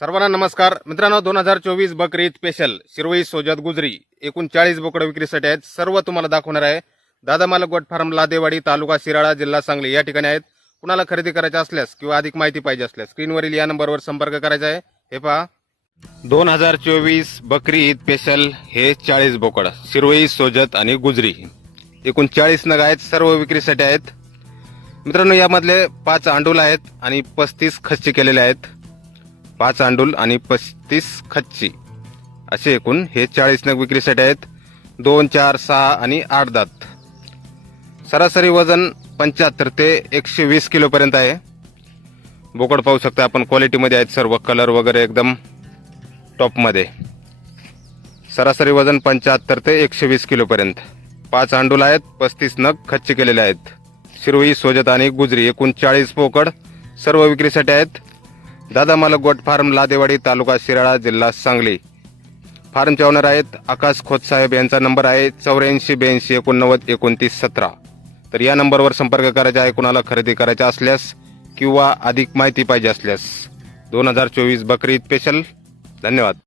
सर्वांना नमस्कार. मित्रांनो दोन हजार चोवीस बकरी ईद स्पेशल शिरवई सोजत गुजरी. एकूण चाळीस बोकडं विक्रीसाठी आहेत. सर्व तुम्हाला दाखवणार आहे. दादा मालक गोट फार्म लादेवाडी तालुका शिराळा जिल्हा सांगली या ठिकाणी आहेत. कुणाला खरेदी करायच्या असल्यास किंवा अधिक माहिती पाहिजे असल्यास स्क्रीनवरील या नंबरवर संपर्क करायचा आहे. हे पहा. दोन हजार चोवीस बकरी ईद स्पेशल हे चाळीस बोकड शिरवई सोजत आणि गुजरी. एकूण चाळीस नग आहेत. सर्व विक्रीसाठी आहेत. मित्रांनो यामधले पाच आंडूल आहेत आणि पस्तीस खच्ची केलेले आहेत. पाच आंडूल आणि पस्तीस खच्ची. असे एकूण हे चाळीस नग विक्रीसाठी आहेत. दोन चार सहा आणि आठ दात. सरासरी वजन पंच्याहत्तर ते एकशे वीस किलोपर्यंत आहे. बोकड पाहू शकता आपण क्वालिटीमध्ये आहेत सर्व कलर वगैरे एकदम टॉपमध्ये सरासरी वजन पंच्याहत्तर ते एकशे वीस किलोपर्यंत पाच आंडूल आहेत पस्तीस नग खच्ची केलेले आहेत. शिरोई सोजत आणि गुजरी एकूण चाळीस पोकड सर्व विक्रीसाठी आहेत. दादा मला गोट फार्म लादेवाडी तालुका शिराळा जिल्हा सांगली. फार्मचे ओनर आहेत आकाश खोतसाहेब यांचा नंबर आहे चौऱ्याऐंशी ब्याऐंशी एकोणनव्वद एकोणतीस सतरा. तर या नंबरवर संपर्क करायचा आहे कुणाला खरेदी करायचा असल्यास किंवा अधिक माहिती पाहिजे असल्यास. दोन हजार चोवीस बकरी स्पेशल धन्यवाद.